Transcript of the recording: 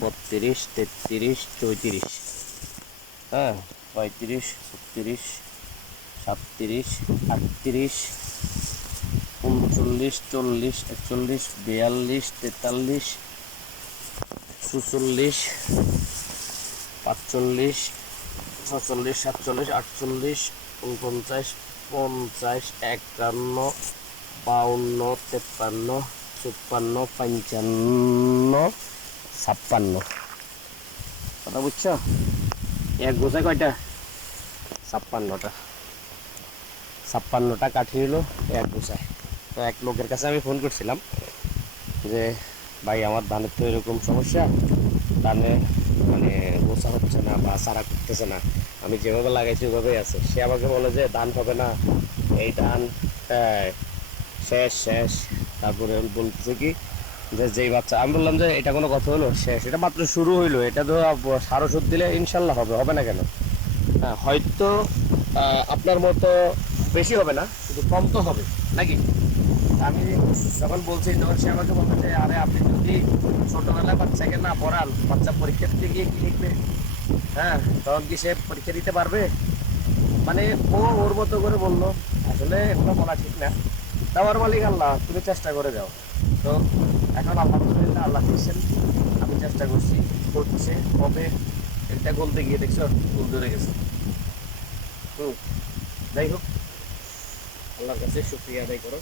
বত্রিশ, তেত্রিশ, চৌত্রিশ। হ্যাঁ পঁয়ত্রিশ, ছত্রিশ, সাতত্রিশ, আটত্রিশ, উনচল্লিশ, চল্লিশ, একচল্লিশ, বিয়াল্লিশ, তেতাল্লিশ চুচল্লিশ পাঁচচল্লিশ, ছচল্লিশ, সাতচল্লিশ, আটচল্লিশ উনপঞ্চাশ পঞ্চাশ, একান্ন, বাউন্ন, তেপ্পান্ন, চুপ্পান্ন, পঞ্চান্ন। ছাপ্পান্ন। কথা বুঝছ? এক গোছায় কয়টা? ছাপ্পান্নটা। ছাপ্পান্নটা কাঠি হলো এক গোছায় তো এক লোকের কাছে আমি ফোন করছিলাম যে ভাই আমার ধানের তো এরকম সমস্যা। ধানে মানে গোছা হচ্ছে না বা সারা করতেছে না। আমি যেভাবে লাগাইছি ওইভাবেই আছে। সে আমাকে বলে যে ধান হবে না। এই ধান হ্যাঁ, শেষ শেষ। তারপরে বলতেছে কি যে যেই বাচ্চা আমি বললাম যে এটা কোনো কথা হলো শেষ। এটা মাত্র শুরু হইল এটা তো সার ওষুধ দিলে ইনশাল্লাহ হবে হবে না কেন? হ্যাঁ, হয়তো আপনার মতো বেশি হবে না কিন্তু কম তো হবে নাকি? আমি যখন বলছি তখন সে আমাকে বলতে যে আরে আপনি যদি ছোটোবেলায় বাচ্চাকে না পড়ান বাচ্চা পরীক্ষা দিতে গিয়ে কি লিখবে? হ্যাঁ তখন কি সে পরীক্ষা দিতে পারবে? মানে ও ওর মতো করে বলল। আসলে এগুলো বলা ঠিক না। দেওয়ার মালিক আল্লাহ তুমি চেষ্টা করে যাও। তো এখন আলহামদুলিল্লাহ আল্লাহ দিয়েছেন। আমি চেষ্টা করছি, করছে। কবে এটা বলতে গিয়ে দেখছ, গোল ধরে গেছে। হুম। যাই হোক, আল্লাহর কাছে শুক্রিয়া আদায় করো।